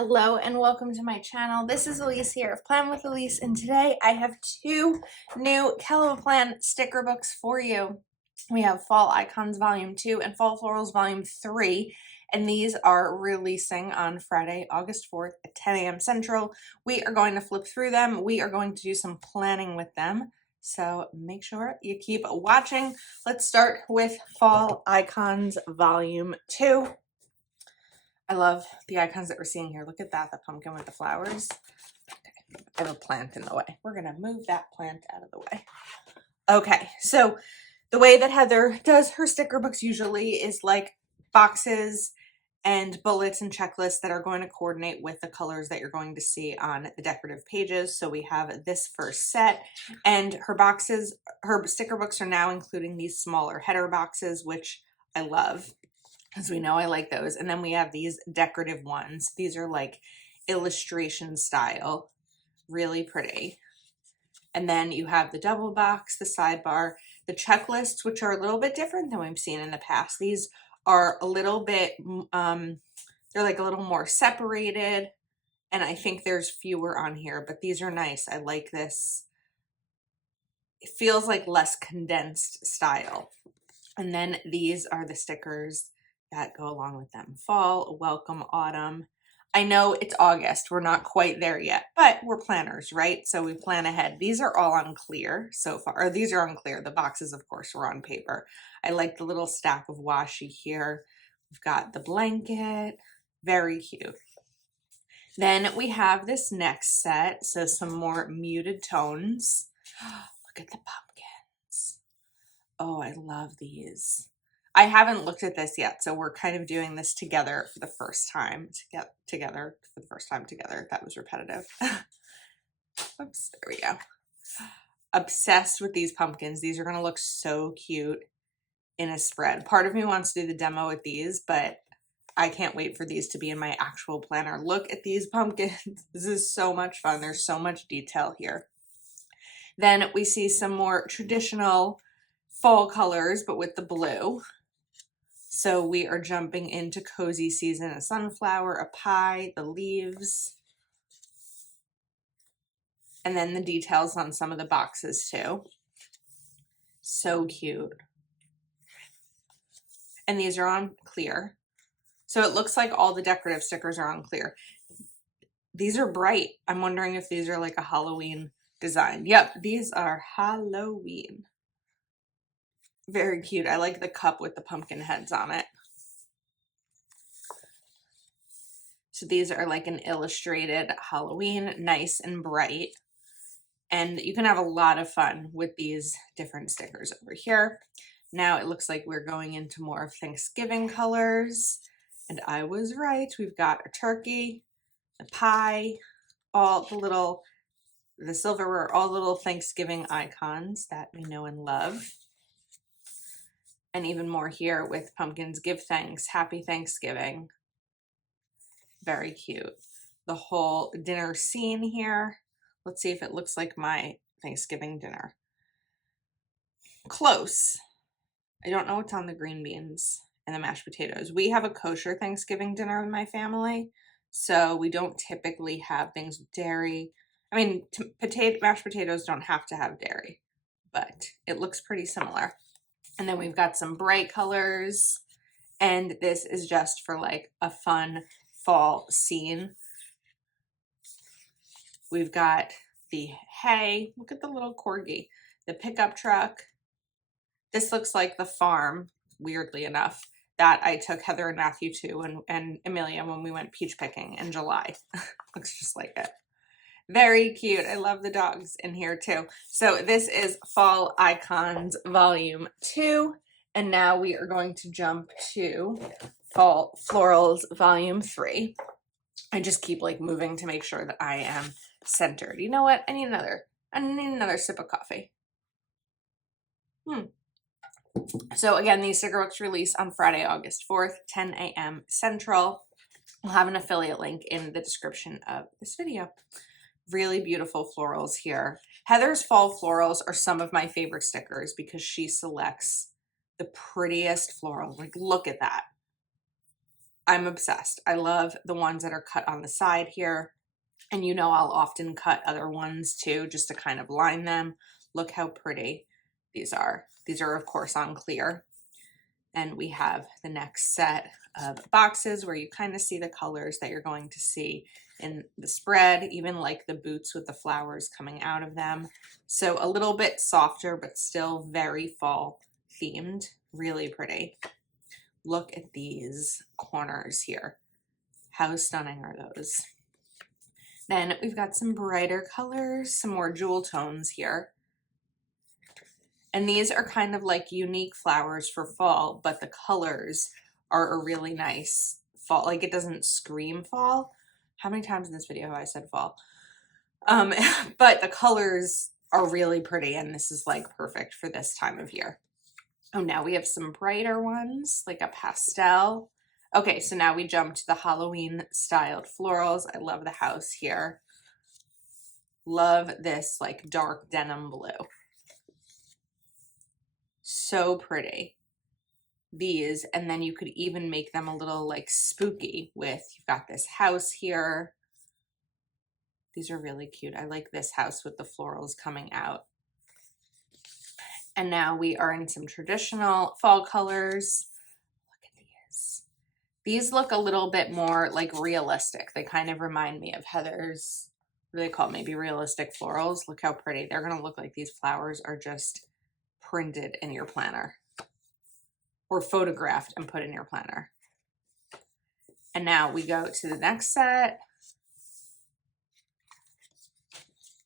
Hello and welcome to my channel. This is Elise here of Plan with Elise, and today I have two new Caliber Plan sticker books for you. We have Fall Icons Volume 2 and Fall Florals Volume 3, and these are releasing on Friday, August 4th at 10 a.m. Central. We are going to flip through them. We are going to do some planning with them, so make sure you keep watching. Let's start with Fall Icons Volume 2. I love the icons that we're seeing here. Look at that, the pumpkin with the flowers. Okay, I have a plant in the way. We're gonna move that plant out of the way. Okay, so the way that Heather does her sticker books usually is like boxes and bullets and checklists that are going to coordinate with the colors that you're going to see on the decorative pages. So we have this first set, and her sticker books are now including these smaller header boxes, which I love, as we know I like those. And then we have these decorative ones. These are like illustration style, really pretty. And then you have the double box, the sidebar, the checklists, which are a little bit different than we've seen in the past. These are a little bit, they're like a little more separated, and I think there's fewer on here, but these are nice. I like this. It feels like less condensed style. And then these are the stickers that go along with them. Fall, welcome, autumn. I know it's August. We're not quite there yet, but we're planners, right? So we plan ahead. These are all on clear so far. Or these are on clear. The boxes, of course, were on paper. I like the little stack of washi here. We've got the blanket. Very cute. Then we have this next set. So some more muted tones. Look at the pumpkins. Oh, I love these. I haven't looked at this yet, so we're kind of doing this together for the first time. Together for the first time together. That was repetitive. Oops, there we go. Obsessed with these pumpkins. These are going to look so cute in a spread. Part of me wants to do the demo with these, but I can't wait for these to be in my actual planner. Look at these pumpkins. This is so much fun. There's so much detail here. Then we see some more traditional fall colors, but with the blue. So we are jumping into cozy season, a sunflower, a pie, the leaves, and then the details on some of the boxes too. So cute. And these are on clear. So it looks like all the decorative stickers are on clear. These are bright. I'm wondering if these are like a Halloween design. Yep, these are Halloween. Very cute. I like the cup with the pumpkin heads on it. So these are like an illustrated Halloween, nice and bright. And you can have a lot of fun with these different stickers over here. Now it looks like we're going into more of Thanksgiving colors. And I was right. We've got a turkey, a pie, all the silverware, all little Thanksgiving icons that we know and love. And even more here with pumpkins, give thanks, happy Thanksgiving. Very cute. The whole dinner scene here. Let's see if it looks like my Thanksgiving dinner. Close. I don't know what's on the green beans and the mashed potatoes. We have a kosher Thanksgiving dinner with my family, so we don't typically have things with dairy. I mean, mashed potatoes don't have to have dairy, but it looks pretty similar. And then we've got some bright colors, and this is just for like a fun fall scene. We've got the hay. Look at the little corgi. The pickup truck. This looks like the farm, weirdly enough, that I took Heather and Matthew to and Amelia when we went peach picking in July. Looks just like it. Very cute. I love the dogs in here too. So this is Fall Icons Volume 2. And now we are going to jump to Fall Florals Volume 3. I just keep like moving to make sure that I am centered. You know what? I need another sip of coffee. So again, these sticker books release on Friday, August 4th, 10 a.m. Central. We'll have an affiliate link in the description of this video. Really beautiful florals here. Heather's fall florals are some of my favorite stickers because she selects the prettiest floral. Like, look at that. I'm obsessed. I love the ones that are cut on the side here. And you know, I'll often cut other ones too, just to kind of line them. Look how pretty these are. These are of course on clear. And we have the next set of boxes where you kind of see the colors that you're going to see in the spread, even like the boots with the flowers coming out of them. So a little bit softer, but still very fall themed. Really pretty. Look at these corners here. How stunning are those? Then we've got some brighter colors, some more jewel tones here. And these are kind of like unique flowers for fall, but the colors are a really nice fall. Like it doesn't scream fall. How many times in this video have I said fall? But the colors are really pretty, and this is like perfect for this time of year. Oh, now we have some brighter ones, like a pastel. Okay, so now we jump to the Halloween styled florals. I love the house here. Love this like dark denim blue. So pretty. These, and then you could even make them a little like spooky with, you've got this house here. These are really cute. I like this house with the florals coming out. And now we are in some traditional fall colors. Look at these. These look a little bit more like realistic. They kind of remind me of Heather's, what do they call it? Maybe realistic florals. Look how pretty. They're going to look like these flowers are just printed in your planner or photographed and put in your planner. And now we go to the next set.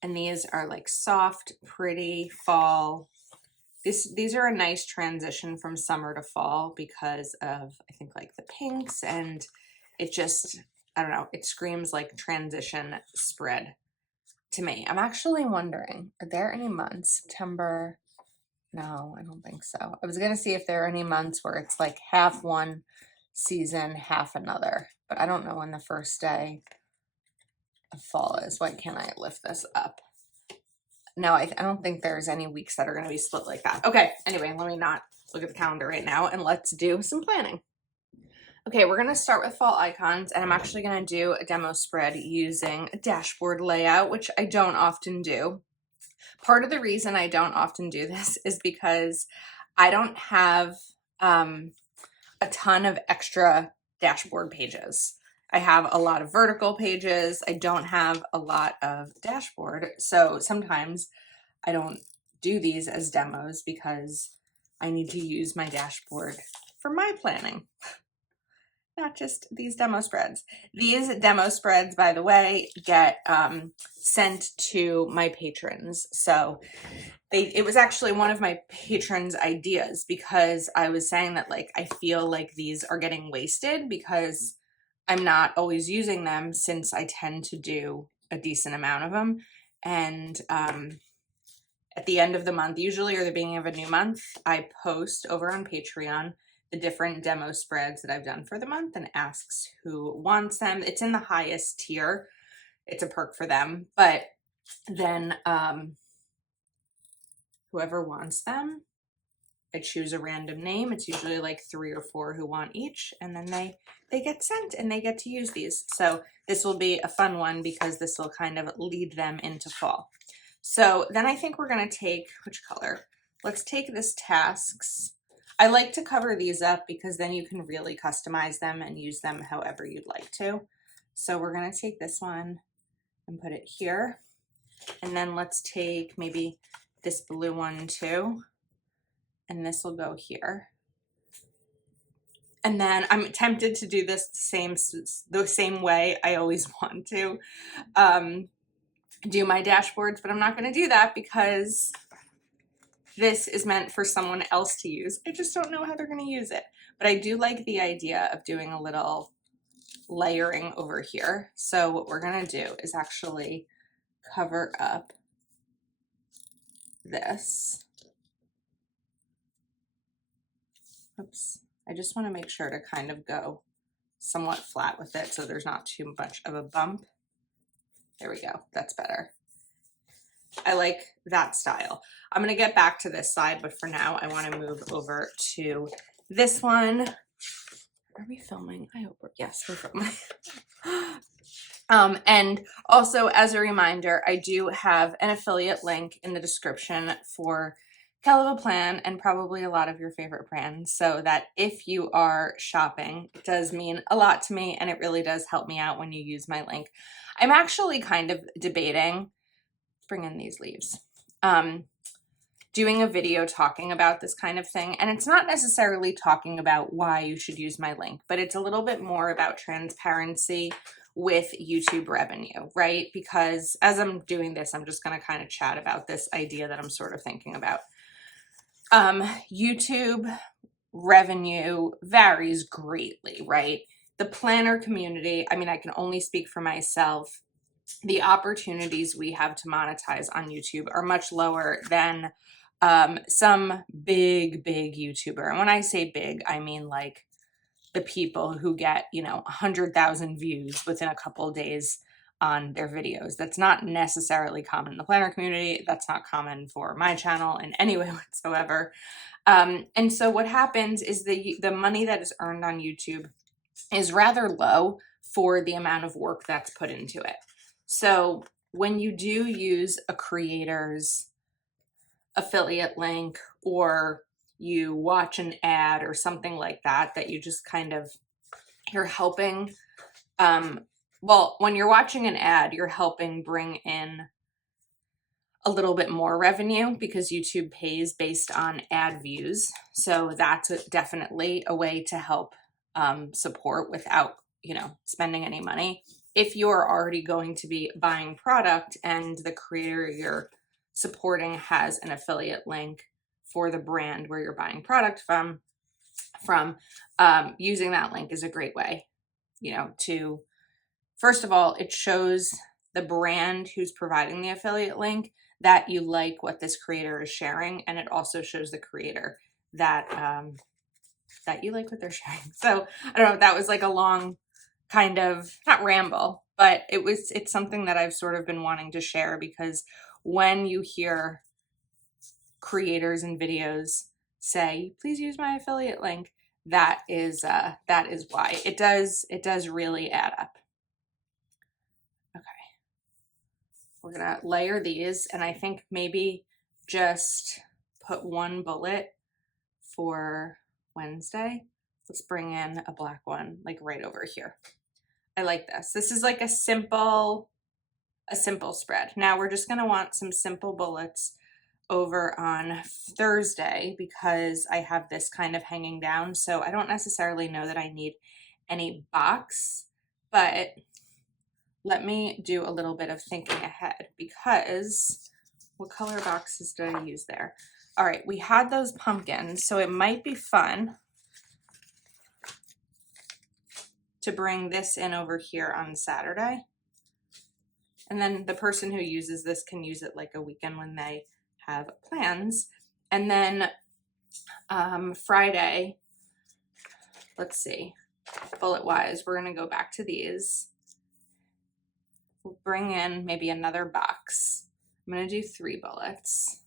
And these are like soft, pretty fall. These are a nice transition from summer to fall because of, I think, like the pinks, and it just, I don't know, it screams like transition spread to me. I'm actually wondering, are there any months, September? No, I don't think so. I was going to see if there are any months where it's like half one season, half another, but I don't know when the first day of fall is. Why can't I lift this up? No, I don't think there's any weeks that are going to be split like that. Okay, anyway, let me not look at the calendar right now, and let's do some planning. Okay, we're going to start with fall icons, and I'm actually going to do a demo spread using a dashboard layout, which I don't often do. Part of the reason I don't often do this is because I don't have a ton of extra dashboard pages. I have a lot of vertical pages. I don't have a lot of dashboard. So sometimes I don't do these as demos because I need to use my dashboard for my planning, not just these demo spreads. These demo spreads, by the way, get sent to my patrons. So it was actually one of my patrons' ideas, because I was saying that like I feel like these are getting wasted because I'm not always using them, since I tend to do a decent amount of them. And at the end of the month, usually, or the beginning of a new month, I post over on Patreon the different demo spreads that I've done for the month and asks who wants them. It's in the highest tier. It's a perk for them. But then whoever wants them, I choose a random name. It's usually like 3 or 4 who want each, and then they get sent and they get to use these. So this will be a fun one because this will kind of lead them into fall. So then I think we're going to take, which color? Let's take this tasks. I like to cover these up because then you can really customize them and use them however you'd like to. So we're going to take this one and put it here. And then let's take maybe this blue one too. And this will go here. And then I'm tempted to do this the same way I always want to do my dashboards, but I'm not going to do that because this is meant for someone else to use. I just don't know how they're going to use it. But I do like the idea of doing a little layering over here. So what we're going to do is actually cover up this. Oops. I just want to make sure to kind of go somewhat flat with it so there's not too much of a bump. There we go. That's better. I like that style. I'm going to get back to this side, but for now I want to move over to this one. Are we filming? I hope we're, yes, we're filming. And also as a reminder, I do have an affiliate link in the description for Kelva Plan and probably a lot of your favorite brands, so that if you are shopping, it does mean a lot to me and it really does help me out when you use my link. I'm actually kind of debating, bring in these leaves, doing a video talking about this kind of thing. And it's not necessarily talking about why you should use my link, but it's a little bit more about transparency with YouTube revenue, right? Because as I'm doing this, I'm just going to kind of chat about this idea that I'm sort of thinking about. YouTube revenue varies greatly, right? The planner community, I mean, I can only speak for myself. The opportunities we have to monetize on YouTube are much lower than some big YouTuber. And when I say big, I mean like the people who get, 100,000 views within a couple of days on their videos. That's not necessarily common in the planner community. That's not common for my channel in any way whatsoever. And so what happens is the money that is earned on YouTube is rather low for the amount of work that's put into it. So when you do use a creator's affiliate link, or you watch an ad or something like that, that you just kind of, you're helping, well, when you're watching an ad, you're helping bring in a little bit more revenue because YouTube pays based on ad views. So that's definitely a way to help support without, spending any money. If you're already going to be buying product and the creator you're supporting has an affiliate link for the brand where you're buying product from, using that link is a great way, to, first of all, it shows the brand who's providing the affiliate link that you like what this creator is sharing, and it also shows the creator that that you like what they're sharing. So I don't know, that was like a long kind of, not ramble, but it's something that I've sort of been wanting to share, because when you hear creators and videos say, please use my affiliate link, that is why. It does really add up. Okay. We're gonna layer these, and I think maybe just put one bullet for Wednesday. Let's bring in a black one, like right over here. I like this. This is like a simple spread. Now we're just gonna want some simple bullets over on Thursday because I have this kind of hanging down. So I don't necessarily know that I need any box, but let me do a little bit of thinking ahead, because what color boxes did I use there? All right, we had those pumpkins, so it might be fun to bring this in over here on Saturday. And then the person who uses this can use it like a weekend when they have plans. And then Friday, let's see, bullet wise, we're gonna go back to these. We'll bring in maybe another box. I'm gonna do 3 bullets.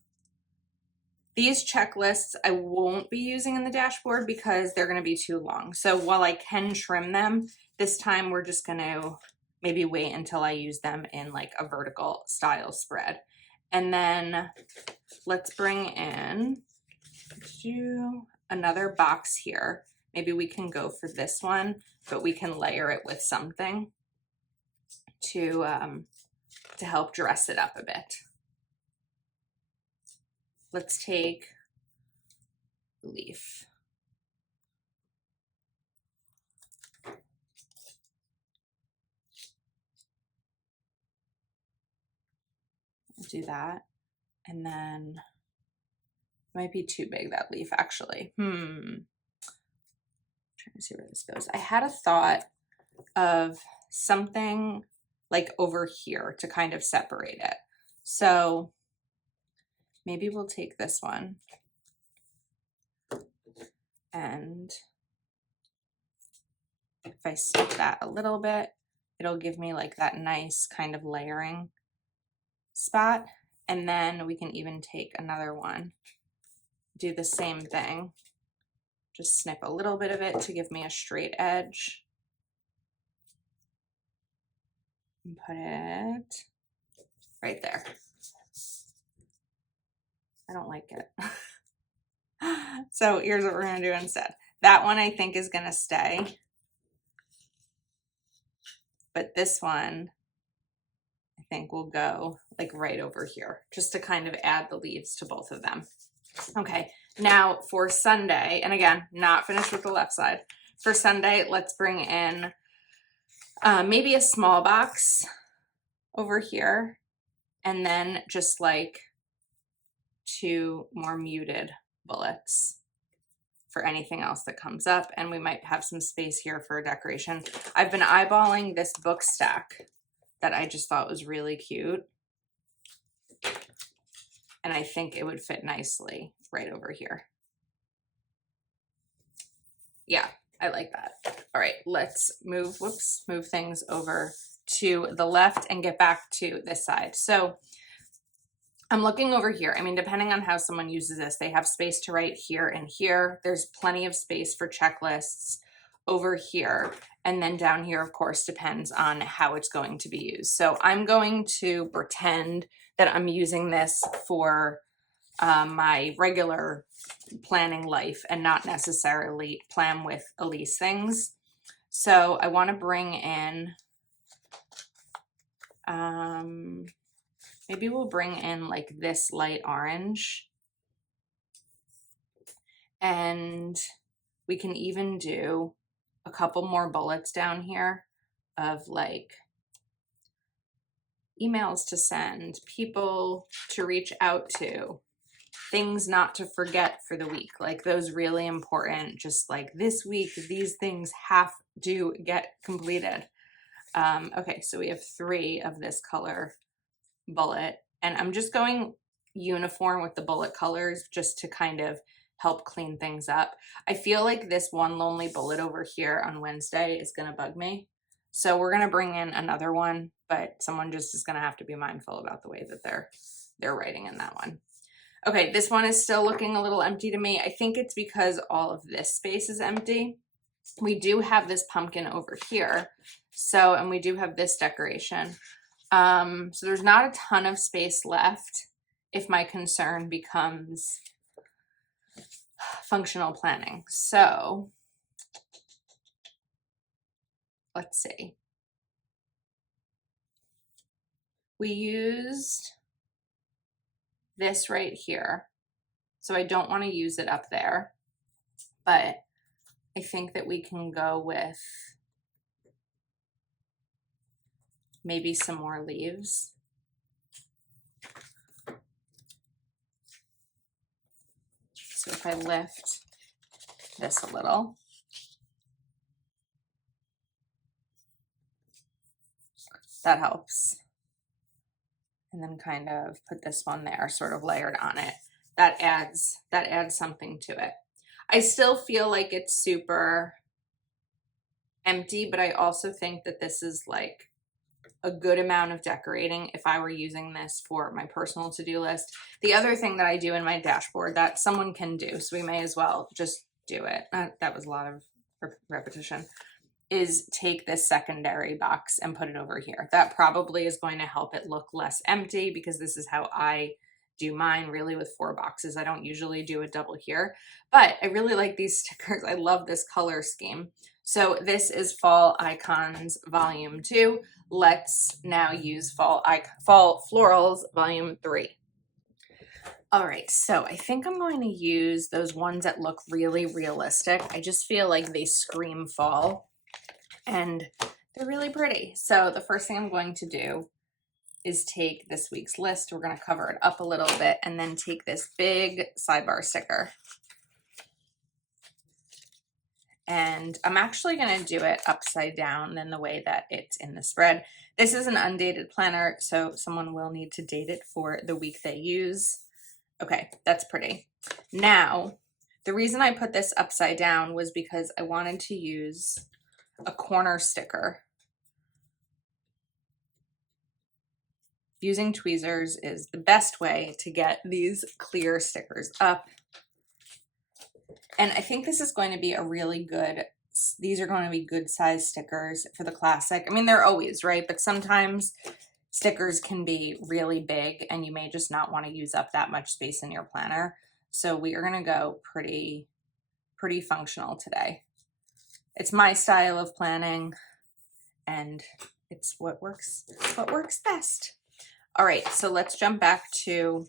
These checklists I won't be using in the dashboard because they're gonna be too long. So while I can trim them, this time we're just gonna maybe wait until I use them in like a vertical style spread. And then let's bring in, do another box here. Maybe we can go for this one, but we can layer it with something to help dress it up a bit. Let's take leaf. Do that, and then might be too big, that leaf, actually. Trying to see where this goes. I had a thought of something like over here to kind of separate it. So maybe we'll take this one and if I stick that a little bit, it'll give me like that nice kind of layering spot. And then we can even take another one, do the same thing, Just snip a little bit of it to give me a straight edge. And put it right there. I don't like it. So here's what we're gonna do instead. That one I think is gonna stay. But this one, I think will go like right over here, just to kind of add the leaves to both of them. Okay, now for Sunday, and again, not finished with the left side. For Sunday, let's bring in maybe a small box over here, and then just like 2 more muted bullets for anything else that comes up, and we might have some space here for a decoration. I've been eyeballing this book stack that I just thought was really cute, and I think it would fit nicely right over here. Yeah, I like that. All right, let's move things over to the left and get back to this side. So I'm looking over here. I mean, depending on how someone uses this, they have space to write here and here. There's plenty of space for checklists over here. And then down here, of course, depends on how it's going to be used. So I'm going to pretend that I'm using this for my regular planning life and not necessarily plan with Elise things. So I want to bring in, maybe we'll bring in like this light orange, and we can even do a couple more bullets down here of like emails to send, people to reach out to, things not to forget for the week, like those really important, just like this week, these things have to get completed. Okay, so we have 3 of this color bullet, and I'm just going uniform with the bullet colors just to kind of help clean things up. I feel like this one lonely bullet over here on Wednesday is going to bug me. So we're going to bring in another one, but someone just is going to have to be mindful about the way that they're writing in that one. Okay, this one is still looking a little empty to me. I think it's because all of this space is empty. We do have this pumpkin over here. So, and we do have this decoration. So there's not a ton of space left if my concern becomes functional planning. So let's see. We used this right here. So I don't want to use it up there, but I think that we can go with maybe some more leaves. So if I lift this a little, that helps. And then kind of put this one there, sort of layered on it. That adds something to it. I still feel like it's super empty, but I also think that this is like a good amount of decorating if I were using this for my personal to-do list. The other thing that I do in my dashboard that someone can do, so we may as well just do it. That was a lot of repetition. Is take this secondary box and put it over here. That probably is going to help it look less empty, because this is how I do mine, really, with 4 boxes. I don't usually do a double here, but I really like these stickers. I love this color scheme. So this is Fall Icons Volume 2. Let's now use Fall Florals Volume 3. All right, so I think I'm going to use those ones that look really realistic. I just feel like they scream fall, and they're really pretty. So the first thing I'm going to do is take this week's list. We're going to cover it up a little bit, and then take this big sidebar sticker. And I'm actually going to do it upside down than the way that it's in the spread. This is an undated planner, so someone will need to date it for the week they use. Okay, that's pretty. Now, the reason I put this upside down was because I wanted to use a corner sticker. Using tweezers is the best way to get these clear stickers up. And I think this is going to be a really good, these are going to be good size stickers for the classic. I mean, they're always, right? But sometimes stickers can be really big and you may just not want to use up that much space in your planner. So we are going to go pretty functional today. It's my style of planning and it's what works best. All right, so let's jump back to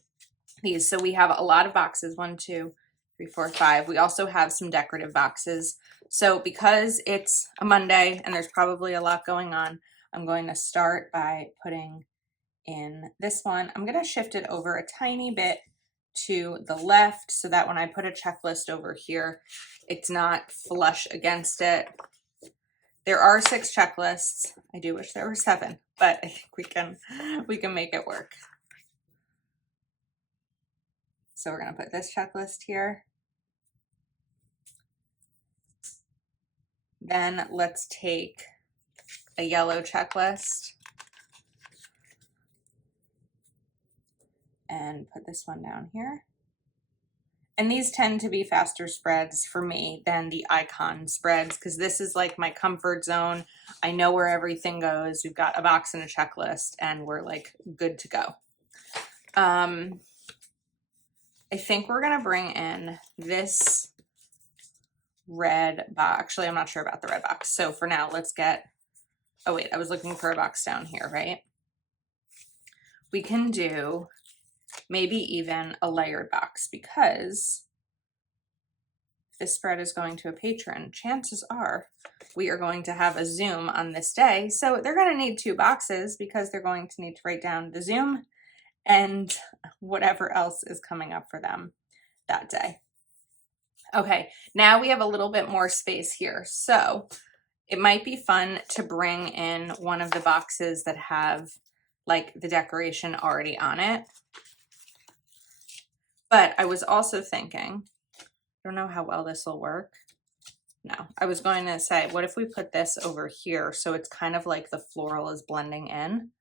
these. So we have a lot of boxes, 1, 2, 3, 4, 5. We also have some decorative boxes. So because it's a Monday and there's probably a lot going on, I'm going to start by putting in this one. I'm going to shift it over a tiny bit to the left so that when I put a checklist over here, it's not flush against it. There are 6 checklists. I do wish there were 7, but I think we can make it work. So we're going to put this checklist here. Then let's take a yellow checklist and put this one down here. And these tend to be faster spreads for me than the icon spreads because this is like my comfort zone. I know where everything goes. We've got a box and a checklist and we're like good to go. I think we're going to bring in this red box. Actually, I'm not sure about the red box. So for now, let's get, oh wait, I was looking for a box down here, right? We can do maybe even a layered box because if this spread is going to a patron, chances are we are going to have a Zoom on this day. So they're going to need 2 boxes because they're going to need to write down the Zoom and whatever else is coming up for them that day. Okay, now we have a little bit more space here. So it might be fun to bring in one of the boxes that have like the decoration already on it. But I was also thinking, I don't know how well this will work. No, I was going to say, what if we put this over here so it's kind of like the floral is blending in?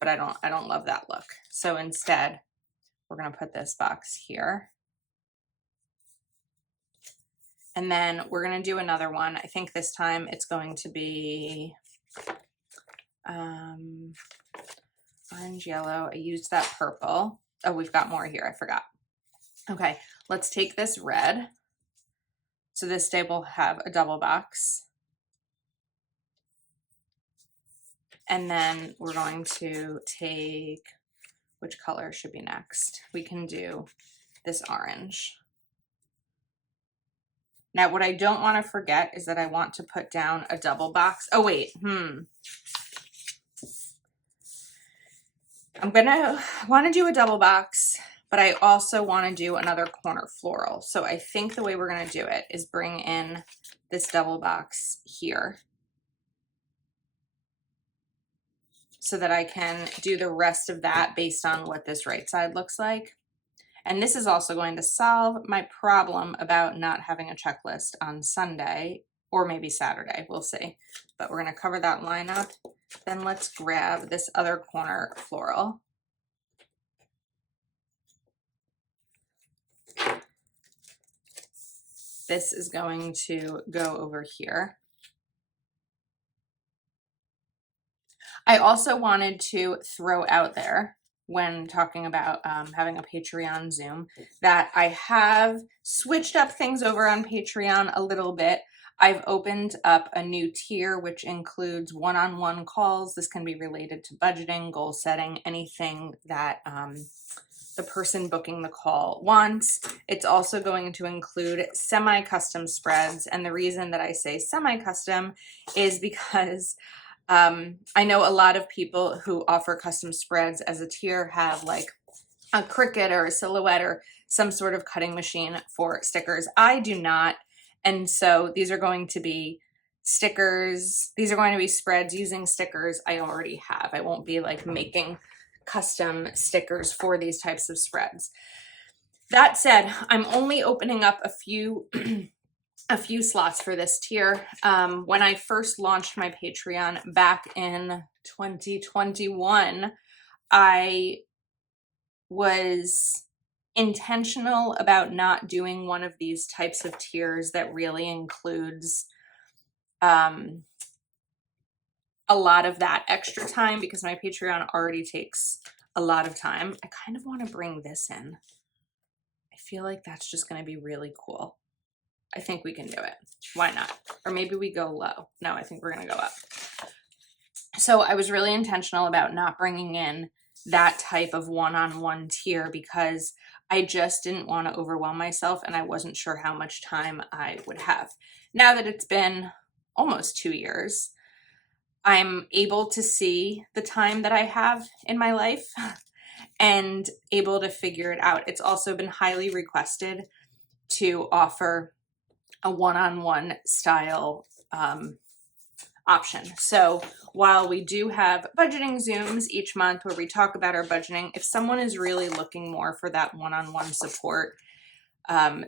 But I don't love that look. So instead, we're going to put this box here. And then we're going to do another one. I think this time it's going to be orange, yellow. I used that purple. Oh, we've got more here. I forgot. Okay, let's take this red. So this day we'll have a double box. And then we're going to take, which color should be next? We can do this orange. Now, what I don't want to forget is that I want to put down a double box. Oh, wait. I'm going to want to do a double box, but I also want to do another corner floral. So I think the way we're going to do it is bring in this double box here so that I can do the rest of that based on what this right side looks like. And this is also going to solve my problem about not having a checklist on Sunday or maybe Saturday, we'll see. But we're going to cover that line up. Then let's grab this other corner floral. This is going to go over here. I also wanted to throw out there when talking about having a Patreon Zoom that I have switched up things over on Patreon a little bit. I've opened up a new tier, which includes one-on-one calls. This can be related to budgeting, goal setting, anything that the person booking the call wants. It's also going to include semi-custom spreads. And the reason that I say semi-custom is because I know a lot of people who offer custom spreads as a tier have like a Cricut or a Silhouette or some sort of cutting machine for stickers. I do not. And so these are going to be stickers. These are going to be spreads using stickers I already have. I won't be like making custom stickers for these types of spreads. That said, I'm only opening up a few a few slots for this tier. When I first launched my Patreon back in 2021, I was intentional about not doing one of these types of tiers that really includes a lot of that extra time, because my Patreon already takes a lot of time. I kind of want to bring this in. I feel like that's just going to be really cool. I think we can do it. Why not? Or maybe we go low. No, I think we're going to go up. So I was really intentional about not bringing in that type of one-on-one tier because I just didn't want to overwhelm myself and I wasn't sure how much time I would have. Now that it's been almost 2 years, I'm able to see the time that I have in my life and able to figure it out. It's also been highly requested to offer a one-on-one style option. So while we do have budgeting Zooms each month where we talk about our budgeting, if someone is really looking more for that one-on-one support,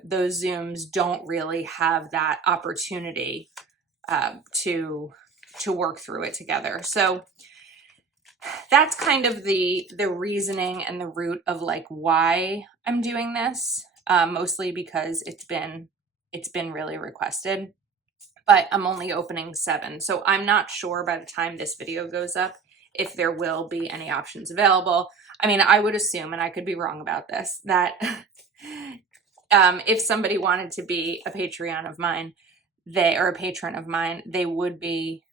those Zooms don't really have that opportunity to work through it together. So that's kind of the reasoning and the root of like why I'm doing this, mostly because it's been really requested. But I'm only opening 7. So I'm not sure by the time this video goes up if there will be any options available. I mean, I would assume, and I could be wrong about this, that if somebody wanted to be a Patreon of mine, or a patron of mine, they would be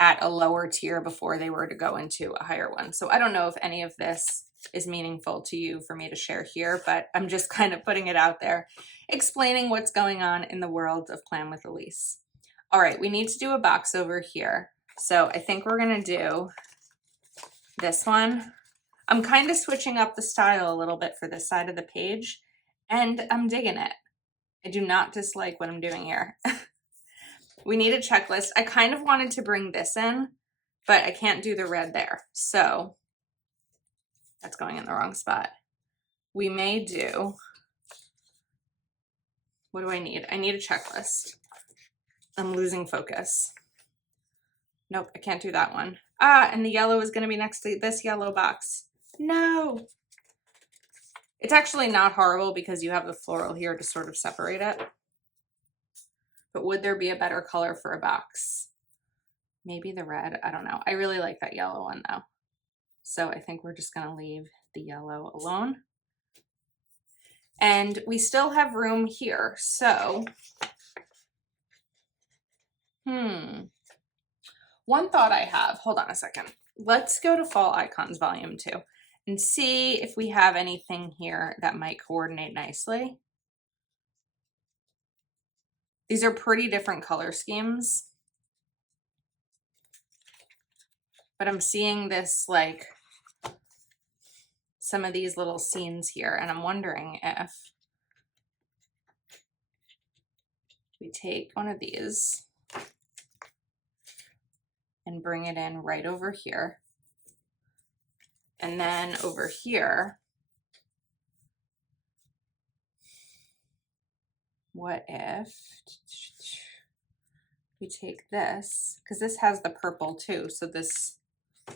at a lower tier before they were to go into a higher one. So I don't know if any of this is meaningful to you for me to share here, but I'm just kind of putting it out there, explaining what's going on in the world of Plan with Elise. All right, we need to do a box over here. So I think we're gonna do this one. I'm kind of switching up the style a little bit for this side of the page, and I'm digging it. I do not dislike what I'm doing here. We need a checklist. I kind of wanted to bring this in, but I can't do the red there. So that's going in the wrong spot. We may do, what do I need? I need a checklist. I'm losing focus. Nope, I can't do that one. Ah, and the yellow is going to be next to this yellow box. No. It's actually not horrible because you have the floral here to sort of separate it. But would there be a better color for a box? Maybe the red, I don't know. I really like that yellow one though. So I think we're just gonna leave the yellow alone. And we still have room here, so, one thought I have, hold on a second. Let's go to Fall Icons Volume 2 and see if we have anything here that might coordinate nicely. These are pretty different color schemes, but I'm seeing this like some of these little scenes here, and I'm wondering if we take one of these and bring it in right over here. And then over here, what if we take this, because this has the purple too, so this,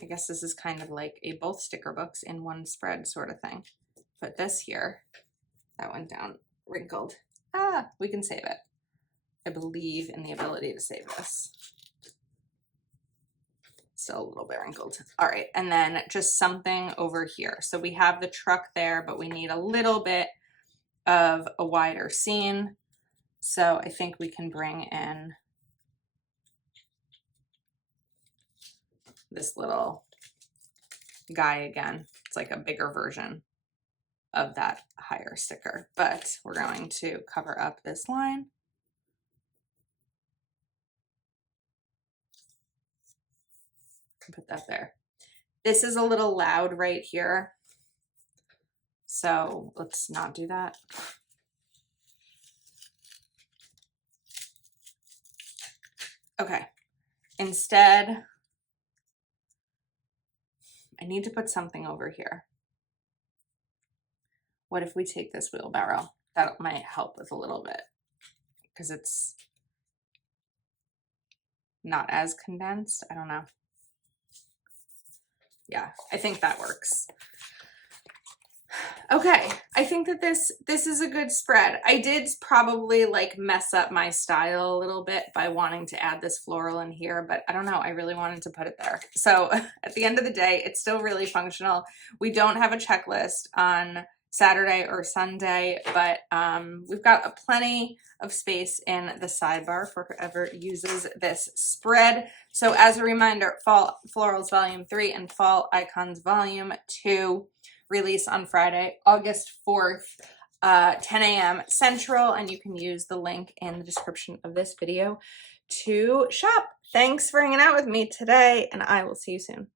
I guess this is kind of like a both sticker books in one spread sort of thing. Put this here, that went down, wrinkled. Ah, we can save it. I believe in the ability to save this. Still a little bit wrinkled. All right, and then just something over here. So we have the truck there, but we need a little bit of a wider scene. So I think we can bring in this little guy again. It's like a bigger version of that higher sticker, but we're going to cover up this line. Put that there. This is a little loud right here, so let's not do that. Okay, instead, I need to put something over here. What if we take this wheelbarrow? That might help with a little bit because it's not as condensed. I don't know. Yeah, I think that works. Okay, I think that this is a good spread. I did probably like mess up my style a little bit by wanting to add this floral in here, but I don't know, I really wanted to put it there. So at the end of the day, it's still really functional. We don't have a checklist on Saturday or Sunday, but we've got plenty of space in the sidebar for whoever uses this spread. So as a reminder, Fall Florals Volume 3 and Fall Icons Volume 2 release on Friday, August 4th, 10 a.m. Central, and you can use the link in the description of this video to shop. Thanks for hanging out with me today, and I will see you soon.